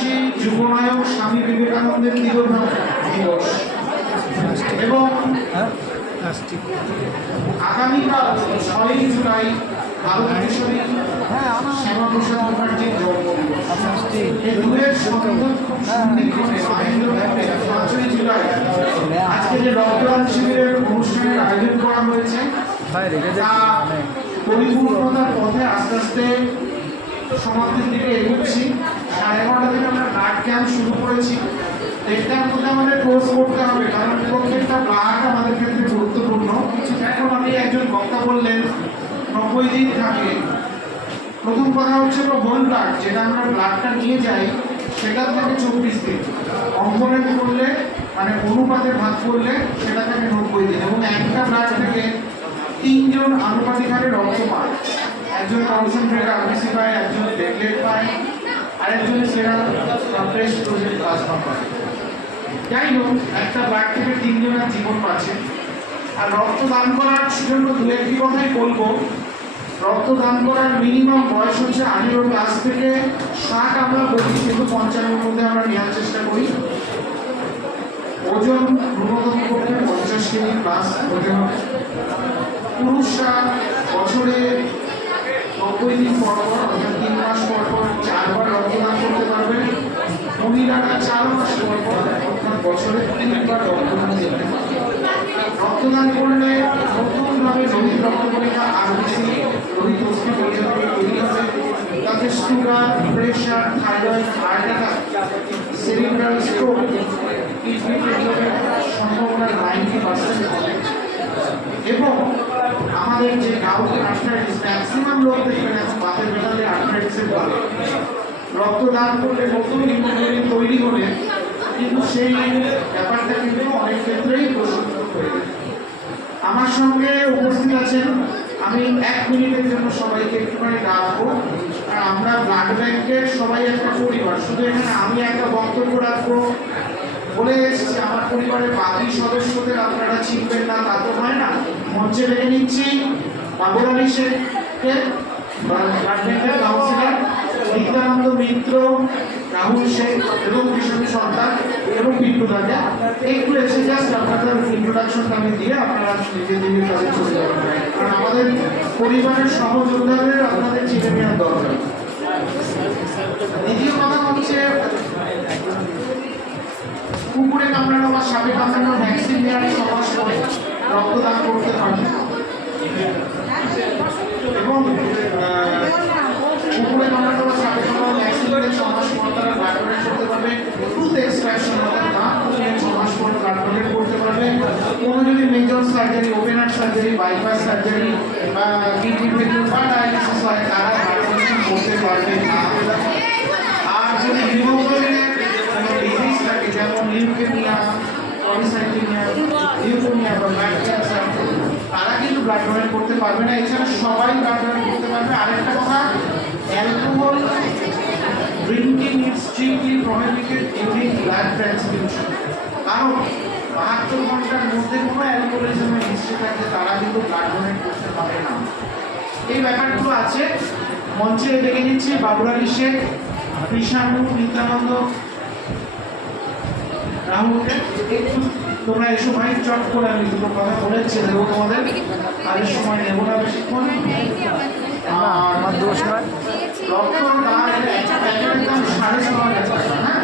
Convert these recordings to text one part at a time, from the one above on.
মনীষী যুবনায়ক স্বামী বিবেকানন্দের তিরোধান দিবস এবং আগামীকাল 6ই জুলাই ভারত মিশনে শ্যামাপ্রসাদ মুখার্জির জন্মদিবস। এই দুয়ের সংযোগ খুব সন্নিক্ষণে 5ই জুলাই আজকে যে রক্তদান শিবিরের অনুষ্ঠানের আয়োজন করা হয়েছে তা পরিপূর্ণতার পথে আস্তে আস্তে সমাপ্তির দিকে এগোচ্ছি। 11:30 থেকে আমরা ব্লাড ক্যাম্প শুরু করেছি। এটার মধ্যে আমাদের কোর্স করতে হবে, কারণ প্রত্যেকটা ব্লাড আমাদের ক্ষেত্রে গুরুত্বপূর্ণ। এখন আপনি একজন বক্তা বললেন 90 দিন থাকে। প্রথম কথা হচ্ছে হোল ব্লাড, যেটা আমরা ব্লাডটা নিয়ে যাই সেটা থেকে 24 দিন, অঙ্কনের করলে মানে অনুপাতে ভাগ করলে সেটা থেকে 90 দিন, এবং একটা ব্লাড থেকে 3 জন আনুপাতিক হারে রক্ত পায়। একজন কনসেন্ট্রেট আরবিসি পায়, একজন প্লেটলেট পায়, আরেকজন সেরাল ফ্রেশ প্রোজেক্ট প্লাজমা পায়। যাই হোক, একটা ব্লাড থেকে 3 জনের জীবন বাঁচে। আর রক্তদান করার জন্য দু একটি কথাই বলবো। রক্তদান করার মিনিমাম বয়স হচ্ছে 18+ থেকে 60 আমরা বলি, কিন্তু 55 মধ্যে আমরা নেওয়ার চেষ্টা করি। ওজন ন্যূনতম পক্ষে 50 কেজি প্লাস হতে হবে। পুরুষরা বছরে 90 দিন পর পর অর্থাৎ 3 মাস পর পর 4 বার রক্তদান করতে পারবেন। মহিলারা 4 মাস পর পর অর্থাৎ বছরে 3 বার রক্তদান করতে পারবেন। রক্তদান করলে নতুনভাবে লোহিত রক্তকণিকা আরবিসি লোহিত অস্থি পরিচালনা তৈরি হবে। তাতে sugar, pressure, thyroid, heart attack, cerebral stroke, kidney ফেলিওরের সম্ভাবনা 90% হবে। এবং আমাদের যে গাউট আর্থ্রাইটিস, ম্যাক্সিমাম লোক দেখবেন এখন বাতের ব্যথাতে আর্থ্রাইটিসের বলে। রক্তদান করলে নতুন ইমিউনিটি তৈরি হবে, কিন্তু সেই ব্যাপারটা কিন্তু অনেক ক্ষেত্রেই প্রশ্নিত হয়ে যায়। আমার সঙ্গে উপস্থিত আছেন, আমি 1 মিনিটের জন্য সবাইকে একটুখানি ডাকবো। আর আমরা ব্লাড ব্যাংকের সবাই একটা পরিবার, শুধু এখানে আমি একটা বক্তব্য রাখবো বলে এসেছি। আমার পরিবারের বাকি সদস্যদের আপনারা চিনবেন না তা তো হয় না। মঞ্চে ডেকে নিচ্ছি বাবুর আলী শেখকে, ব্লাড ব্যাংকের কাউন্সিলর, নিত্যানন্দ মিত্র, রাহুল শেখ এবং কৃষ্ণ সরকার এবং বিপ্লুদাকে একটু এসে জাস্ট আপনাদের ইন্ট্রোডাকশনটা আমি দিয়ে আপনারা নিজে নিজের কাছে চলে যাবেন, কারণ আমাদের পরিবারের সহযোদ্ধাদের আপনাদের চিনে নেওয়ার দরকার। দ্বিতীয় কথা হচ্ছে, কুকুরে কামড়ানো বা সাপে কামড়ানো ভ্যাকসিন নেওয়ার সবার সময় রক্তদান করতে পারবে, এবং কুকুরে কামড়ানো বা সাপে কামড়ানো ভ্যাকসিন নিয়ে 6 মাস পর তারা ব্লাড ডোনেট করতে পারবে। টুথ এক্সট্রাকশন অর্থাৎ দাঁত তুলে 6 মাস পর ব্লাড ডোনেট করতে পারবে। কোনো যদি major surgery, open heart surgery, bypass surgery বা কিডনি ফেলিওর বা ডায়ালিসিস হয়, তারা ব্লাড ডোনেশন করতে পারবে না। আর যদি হিমোগ্লোবিনের কোনো ডিজিজ থাকে, যেমন লিউকেমিয়া, পলিসাইথেমিয়া, লিউকোমিয়া বা ব্লাড ক্যান্সার, তারা কিন্তু ব্লাড ডোনেট করতে পারবে না। এছাড়া সবাই ব্লাড ডোনেট করতে পারবে। আরেকটা কথা, alcohol drinking is strictly prohibited during blood transfusion. কারণ 72 ঘন্টার মধ্যে কোনো অ্যালকোহলিজমের হিস্ট্রি থাকলে তারা কিন্তু ব্লাড ডোনেট করতে পারে না। এই ব্যাপারগুলো আছে। মঞ্চে দেখে নিচ্ছি বাবুর আলী শেখ, কৃষাণু, নিত্যানন্দ, রাহুলকে। একটু তোমরা এসো ভাই, চট করে আমি দুটো কথা বলেছি দেবো তোমাদের, তাদের সময় নেব না বেশিক্ষণ। আর আমার দোষ নয়, রক্তদান একদম 6,500 টাকা। হ্যাঁ,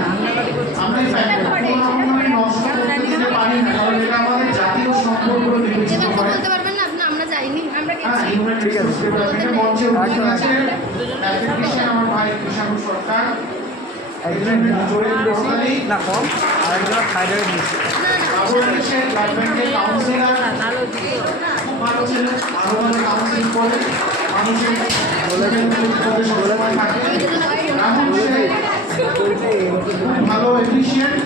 আমরা এই প্যাকেট কোনোরকমভাবে নষ্ট করতে দিতে পারি না, কারণ এটা আমাদের জাতীয় সম্পদগুলো বিবেচিত করে। হ্যাঁ, হিউম্যান রিসোর্স ডেভেলপমেন্টের মঞ্চে উপস্থিত আছে ম্যাথমেটিশিয়ান আমার ভাই কৃষাণু সরকার, একজন জোরেল রোহানি না কম, আরেকজন থাইরয়েড নিচ্ছে, বাবুর আলী শেখ ব্লাড ব্যাংকের কাউন্সিলর, খুব ভালো ছেলে, ভালো ভালো কাউন্সিলিং করে মানুষের থাকে। রাহুল শেখ খুব ভালো এফিশিয়েন্ট,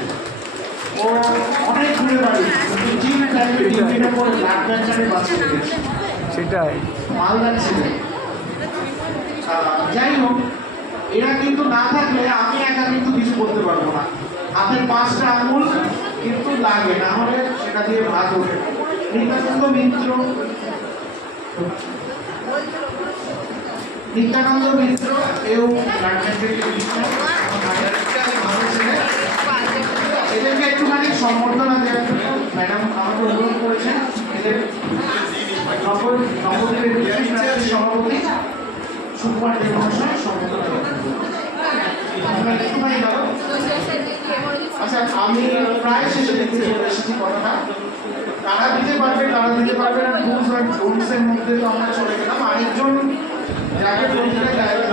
ও অনেক ঘুরে বাড়ি, জিম টাইপের ডিউটিটা করে ব্লাড ক্যান্সারে বাঁচিয়ে দিয়েছে, সেটাই মালদার ছিল। যাই হোক, এরা কিন্তু না থাকলে আমি একা কিন্তু কিছু করতে পারবো না। হাতের 5টা আঙুল কিন্তু লাগে, না হলে সেটা দিয়ে ভাগ ওঠে। নিত্যানন্দ মিত্র, এও ব্লাড ক্যান্সারের সম্বর্ধনা দেওয়ার জন্য ম্যাডাম আমাকে অনুরোধ করেছেন এদের নবদ্বীপের বিশেষ রাজ্যের সভাপতি সুকুমার দেব মহাশয় সম্বর্ধনা দেওয়ার জন্য। আপনারা একটুখানি দাঁড়ান। আচ্ছা, আমি প্রায় শেষে দেখতে চলে এসেছি কথাটা। তারা দিতে পারবে না, ডুমস এর মধ্যে তো আমরা চলে গেলাম। আরেকজন যাকে প্রতিটা জায়গা